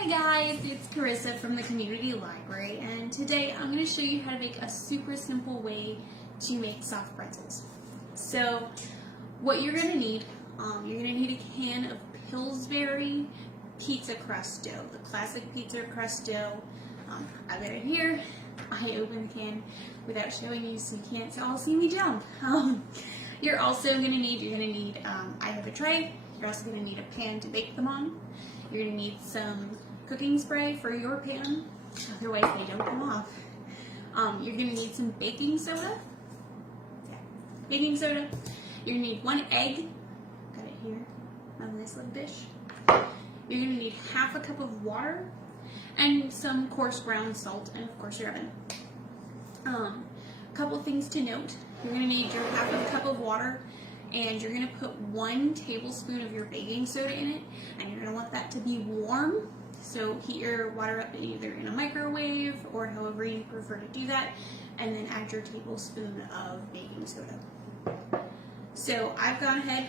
Hi guys, it's Carissa from the Community Library, and today I'm going to show you how to make a super simple way to make soft pretzels. So what you're going to need, you're going to need a can of Pillsbury Pizza Crust dough, the classic pizza crust dough. I've got it here. I opened the can without showing you so you can't all see me jump. You're also going to need, I have a tray. You're also going to need a pan to bake them on. You're going to need some cooking spray for your pan, otherwise they don't come off. You're going to need some baking soda. Baking soda. You're going to need 1 egg. Got it here on this little dish. You're going to need half a cup of water and some coarse ground salt, and of course your oven. A couple of things to note. You're going to need your half of a cup of water, and you're going to put 1 tablespoon of your baking soda in it, and you're going to want that to be warm. So heat your water up either in a microwave or however you prefer to do that, and then add your tablespoon of baking soda. So I've gone ahead,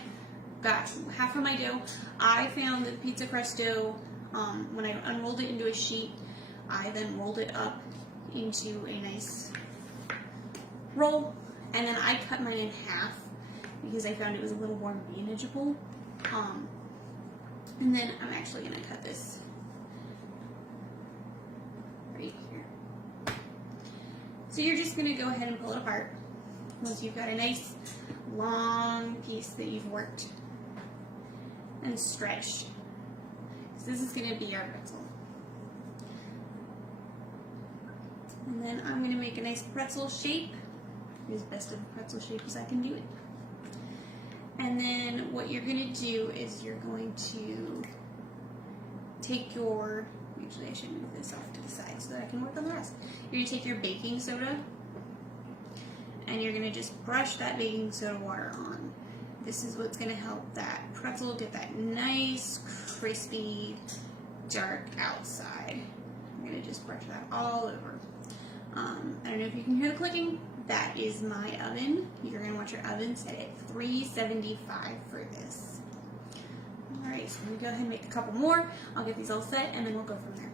got half of my dough. I found the pizza crust dough, when I unrolled it into a sheet, I then rolled it up into a nice roll, and then I cut mine in half because I found it was a little more manageable. And then I'm actually going to cut this right here. So you're just going to go ahead and pull it apart once you've got a nice long piece that you've worked and stretched. So this is going to be our pretzel. And then I'm going to make a nice pretzel shape, as best of a pretzel shape as I can do it. And then what you're going to do is you're going to take your, actually I should move this off to the side so that I can work on the rest. You're going to take your baking soda and you're going to just brush that baking soda water on. This is what's going to help that pretzel get that nice, crispy, dark outside. I'm going to just brush that all over. I don't know if you can hear the clicking. That is my oven. You're going to want your oven set at 375 for this. Alright, so I'm going to go ahead and make a couple more. I'll get these all set and then we'll go from there.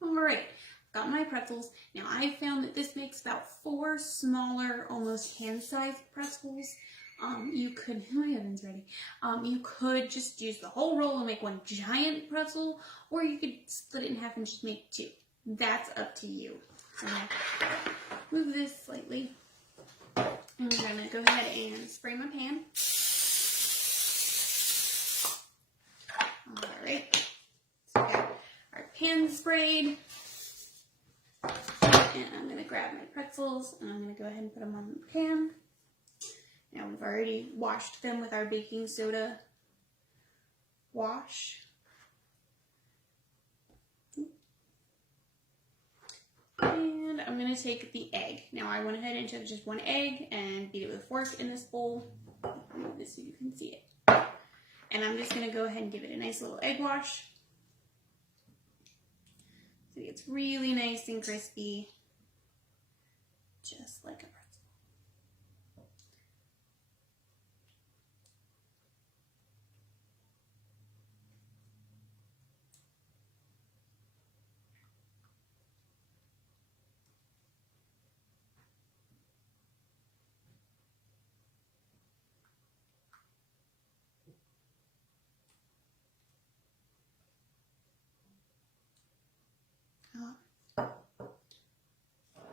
Alright, got my pretzels. Now I found that this makes about 4 smaller, almost hand-sized pretzels. You could, my oven's ready. You could just use the whole roll and make 1 giant pretzel, or you could split it in half and just make 2. That's up to you. So I'm going to move this slightly. And I'm going to go ahead and spray my pan. Alright, so we got our pan sprayed. And I'm going to grab my pretzels and I'm going to go ahead and put them on the pan. We've already washed them with our baking soda wash. And I'm going to take the egg. Now I went ahead and took just one egg and beat it with a fork in this bowl. I'll move this so you can see it. And I'm just going to go ahead and give it a nice little egg wash. So it's really nice and crispy, just like a pretzel.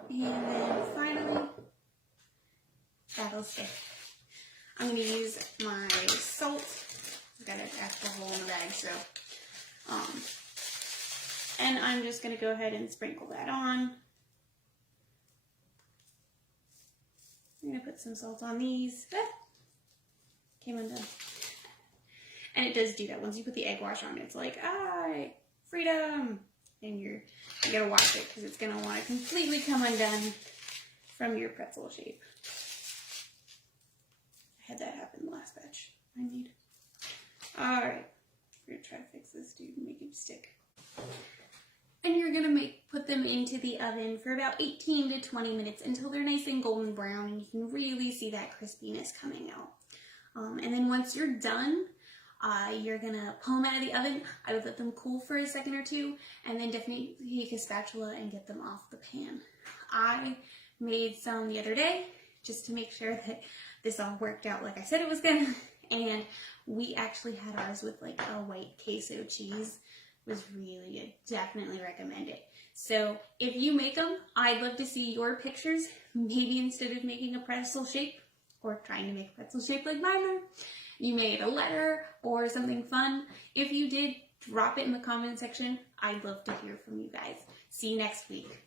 And then finally, that'll stick. I'm going to use my salt. I've got an extra hole in the bag, so. And I'm just going to go ahead and sprinkle that on. I'm going to put some salt on these. Came undone. And it does do that. Once you put the egg wash on, it's like, freedom. And you gotta watch it because it's gonna want to completely come undone from your pretzel shape. I had that happen the last batch I made. Alright, we're gonna try to fix this dude and make him stick. And you're gonna put them into the oven for about 18 to 20 minutes until they're nice and golden brown and you can really see that crispiness coming out. And then once you're done, you're gonna pull them out of the oven. I would let them cool for a second or two and then definitely take a spatula and get them off the pan. I made some the other day just to make sure that this all worked out like I said it was gonna. And we actually had ours with like a white queso cheese. It was really good. Definitely recommend it. So if you make them, I'd love to see your pictures. Maybe instead of making a pretzel shape or trying to make a pretzel shape like mine are, you made a letter or something fun. If you did, drop it in the comment section. I'd love to hear from you guys. See you next week.